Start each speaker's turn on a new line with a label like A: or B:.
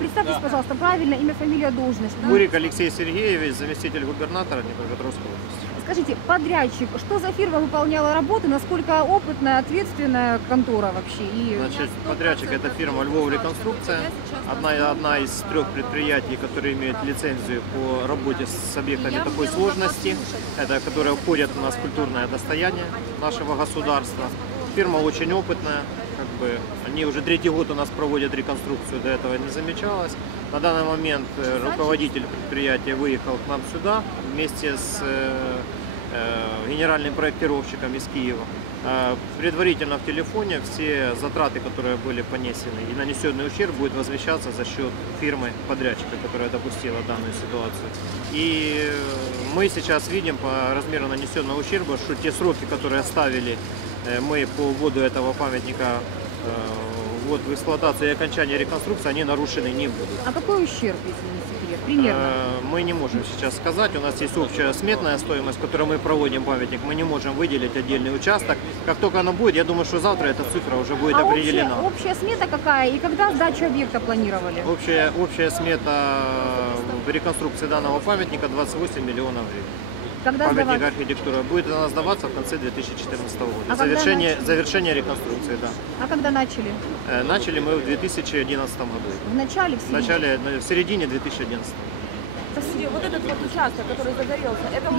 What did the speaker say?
A: Представьтесь, пожалуйста, правильно имя, фамилия, должность.
B: Бурик Алексей Сергеевич, заместитель губернатора Днепропетровской области.
A: Скажите, подрядчик, что за фирма выполняла работы, насколько опытная, ответственная контора вообще? И
B: Значит, подрядчик это фирма Львов Реконструкция, одна, одна из трех предприятий, которые имеют лицензию по работе с объектами такой сложности, это которые входят у нас в культурное достояние нашего государства. Фирма очень опытная, как бы они уже третий год у нас проводят реконструкцию, до этого не замечалось. На данный момент э, руководитель предприятия выехал к нам сюда вместе с э, э, генеральным проектировщиком из Киева. Предварительно в телефоне все затраты, которые были понесены и нанесенный ущерб будет возвращаться за счет фирмы подрядчика, которая допустила данную ситуацию. И мы сейчас видим по размеру нанесенного ущерба, что те сроки, которые оставили мы по вводу этого памятника э, вот, в эксплуатацию и окончание реконструкции, они нарушены не будут.
A: а какой ущерб, если не секрет? Примерно.
B: Э, Мы не можем сейчас сказать. У нас есть общая сметная стоимость, которую мы проводим памятник. Мы не можем выделить отдельный участок. Как только оно будет, я думаю, что завтра эта цифра уже будет
A: а общая,
B: определена.
A: общая смета какая и когда сдачу объекта планировали?
B: Общая, общая смета в реконструкции данного памятника 28 миллионов гривен.
A: Когда
B: Памятник
A: сдавать?
B: архитектуры будет она сдаваться в конце 2014 года.
A: А
B: завершение, завершение реконструкции, да.
A: А когда начали?
B: Э, Начали мы в 2011 году.
A: В начале, в
B: В
A: середине?
B: начале, ну, в середине 2011
A: Спасибо.
C: Вот этот вот участок, который загорелся, это